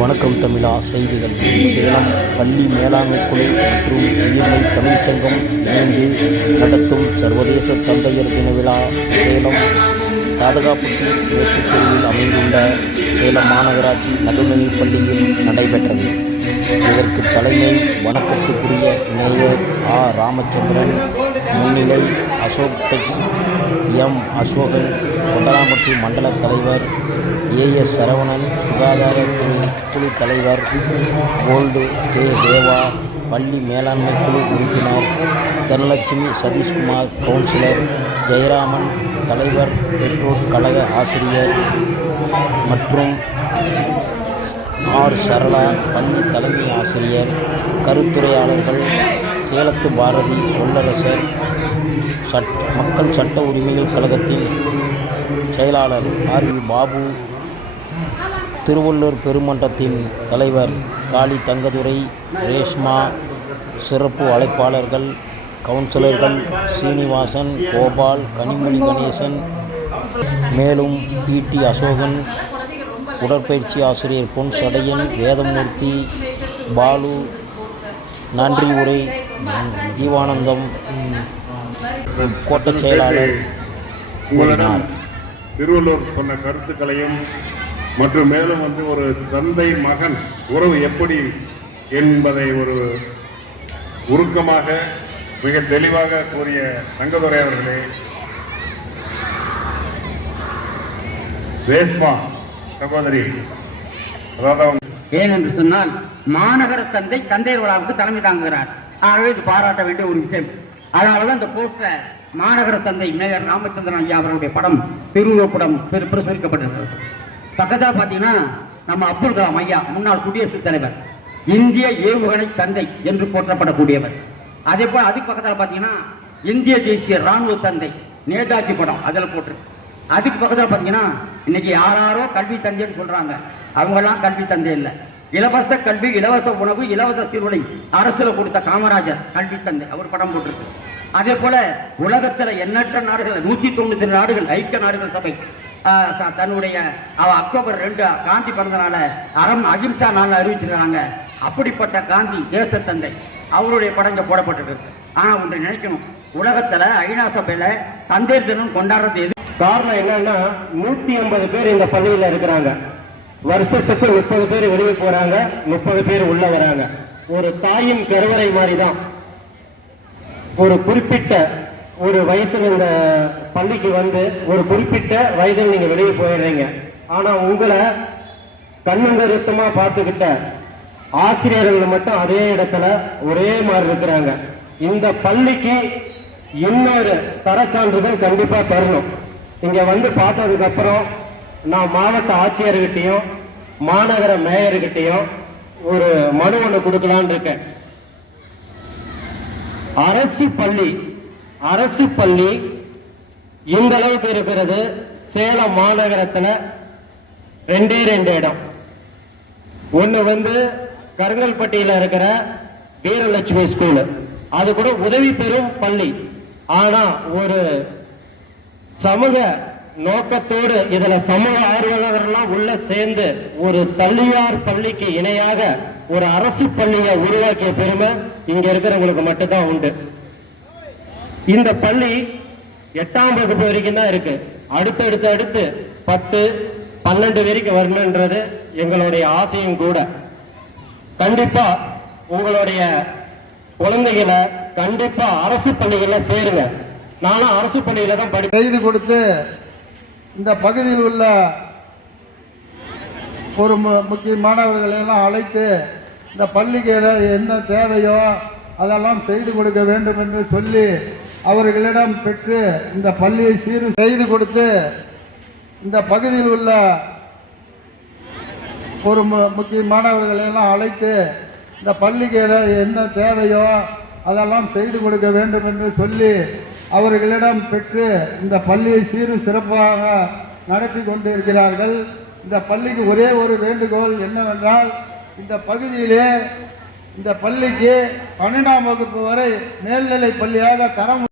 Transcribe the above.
வணக்கம் தமிழா செய்திகள். சேலம் பள்ளி மேலாண்மை குழு மற்றும் உயிர்மை தமிழ்ச்சங்கம் இணைந்து நடத்தும் சர்வதேச தந்தையர் தின விழா சேலம் தாதகாப்பட்டி அமைந்துள்ள சேலம் மாநகராட்சி நடுநிலைப் பள்ளியில் நடைபெற்றது. இதற்கு தலைமை வணக்கத்துக்குரிய மேயர் ஆ ராமச்சந்திரன் முன்னிலை அசோக் டெக்ஸ் எம். அசோகன் கொண்டலாம்பட்டி மண்டல தலைவர் ஏஎஸ் சரவணன் சுகாதார குழு தலைவர் கோல்டு கே. தேவா பள்ளி மேலாண்மை குழு உறுப்பினர் தனலட்சுமி சதீஷ்குமார் கவுன்சிலர் ஜெயராமன் தலைவர் பெற்றோர் கழக ஆசிரியர் மற்றும் ஆர். சரளா பள்ளி தலைமை ஆசிரியர் கருத்துரையாளர்கள் சேலத்து பாரதி சொல்லரசர் சட் மக்கள் சட்ட உரிமைகள் கழகத்தின் செயலாளர் ஆர் வி பாபு திருவள்ளூர் பெருமன்றத்தின் தலைவர் காளி தங்கதுரை ரேஷ்மா சிறப்பு அழைப்பாளர்கள் கவுன்சிலர்கள் சீனிவாசன் கோபால் கனிமொழி கணேசன் மேலும் பிடி அசோகன் உடற்பயிற்சி ஆசிரியர் பொன் சடையன் வேதமூர்த்தி பாலு நன்றி உரை ஜீவானந்தம் கோட்டச் செயலாளர் கூறினார். திருவள்ளுவர் சொன்ன கருத்துக்களையும் மற்றும் மேலும் வந்து ஒரு தந்தை மகன் உறவு எப்படி என்பதை ஒரு உருக்கமாக மிக தெளிவாக கூறிய தங்கதுரை அவர்களே ரேஷ்மா சகோதரி அதாவது ஏனென்று சொன்னால் மாநகர தந்தை தந்தையர் விழாவுக்கு தலைமை தாங்குகிறார். ஆகவே இது பாராட்ட வேண்டிய ஒரு விஷயம். அதனாலதான் இந்த போஸ்டர் மாநகர தந்தை மேயர் ராமச்சந்திரன் ஐயா அவர்களுடைய படம் திருவுருவப்படம் பிரசுரிக்கப்பட்டிருக்கிறது பக்கத்தில் பார்த்தீங்கன்னா நம்ம அப்துல் கலாம் ஐயா முன்னாள் குடியரசுத் தலைவர் இந்திய ஏவுகணை தந்தை என்று போற்றப்படக்கூடியவர். அதே போல் அதுக்கு பக்கத்தில் பார்த்தீங்கன்னா இந்திய தேசிய ராணுவ தந்தை நேதாஜி படம் அதில் போட்டிருக்கு. அதுக்கு பக்கத்தில் பார்த்தீங்கன்னா இன்னைக்கு யாராரோ கல்வி தந்தைன்னு சொல்கிறாங்க அவங்கெல்லாம் கல்வி தந்தை இல்லை. இலவச கல்வி இலவச உணவு இலவச திருவிழை. அரசுல கொடுத்த காமராஜர் கல்வி தந்தை அவர் படம் போட்டிருக்கு. அதே போல உலகத்துல எண்ணற்ற நாடுகள் நூத்தி தொண்ணூத்தி நாடுகள் ஐக்கிய நாடுகள் சபை தன்னுடைய அவ அக்டோபர் ரெண்டு காந்தி பிறந்தனால அறம் அகிம்சா நாள் அறிவிச்சிருக்காங்க அப்படிப்பட்ட காந்தி தேச தந்தை அவருடைய படங்கள் போடப்பட்டிருக்கு. ஆனா ஒன்று நினைக்கணும். உலகத்துல ஐநா சபையில தந்தை தினம் கொண்டாடுறது எது? காரணம் என்னன்னா நூத்தி ஐம்பது பேர் இந்த பள்ளியில இருக்கிறாங்க. வருஷத்துக்கு முப்பது பேர் வெளியே போறாங்க முப்பது பேர் உள்ள வராங்க. ஒரு தாயின் கருவறை மாதிரி தான் ஒரு குறிப்பிட்ட ஒரு வயசுல இந்த பள்ளிக்கு வந்து ஒரு குறிப்பிட்ட வயதில் நீங்க வெளியே போயிடுறீங்க. ஆனா உங்களை கண்ணுங்கருத்தமா பார்த்துக்கிட்ட ஆசிரியர்கள் மட்டும் அதே இடத்துல ஒரே மாதிரி இருக்கிறாங்க. இந்த பள்ளிக்கு இன்னொரு தரச்சான்றிதழ் கண்டிப்பா தரணும். இங்க வந்து பார்த்ததுக்கு அப்புறம் நான் மாவட்ட ஆட்சியர்கிட்டையும் மாநகர மேயர்கிட்டையும் ஒரு மனு ஒன்று கொடுக்கலான்னு இருக்கேன். அரசு பள்ளி அரசு பள்ளி இந்த அளவுக்கு இருக்கிறது. சேலம் மாநகரத்தில் ரெண்டே ரெண்டு இடம். ஒன்று வந்து கருங்கல்பட்டியில் இருக்கிற வீரலட்சுமி ஸ்கூலு அது கூட உதவி பெறும் பள்ளி. ஆனால் ஒரு சமூக நோக்கத்தோடு இதுல சமூக ஆர்வலர்கள்லாம் உள்ள சேர்ந்து ஒரு தள்ளியார் பள்ளிக்கு இணையாக ஒரு அரசு பள்ளியை உருவாக்கிய பெருமை இங்க இருக்கிறவங்களுக்கு மட்டும்தான் உண்டு. இந்த பள்ளி எட்டாம் வகுப்பு வரைக்கும் தான் இருக்கு. அடுத்தடுத்து அடுத்து பத்து பன்னெண்டு வரைக்கும் வரணுன்றது எங்களுடைய ஆசையும் கூட. கண்டிப்பா உங்களுடைய குழந்தைகளை கண்டிப்பா அரசு பள்ளிகளில் சேருங்க. நானும் அரசு பள்ளியில தான் படி செய்து கொடுத்து இந்த பகுதியில் உள்ள ஒரு முக்கிய மாணவர்களை எல்லாம் அழைத்து இந்த பள்ளிக்கு என்ன தேவையோ அதெல்லாம் செய்து கொடுக்க வேண்டும் என்று சொல்லி அவர்களிடம் பெற்று இந்த பள்ளியை சீர் செய்து கொடுத்து இந்த பகுதியில் உள்ள ஒரு முக்கிய மாணவர்களை எல்லாம் அழைத்து இந்த பள்ளிக்கு என்ன தேவையோ அதெல்லாம் செய்து கொடுக்க வேண்டும் என்று சொல்லி அவர்களிடம் பெற்று இந்த பள்ளியை சீரும் சிறப்பாக நடத்தி கொண்டிருக்கிறார்கள். இந்த பள்ளிக்கு ஒரே ஒரு வேண்டுகோள் என்னவென்றால் இந்த பகுதியிலே இந்த பள்ளிக்கு பன்னெண்டாம் வகுப்பு வரை மேல்நிலை பள்ளியாக தரம்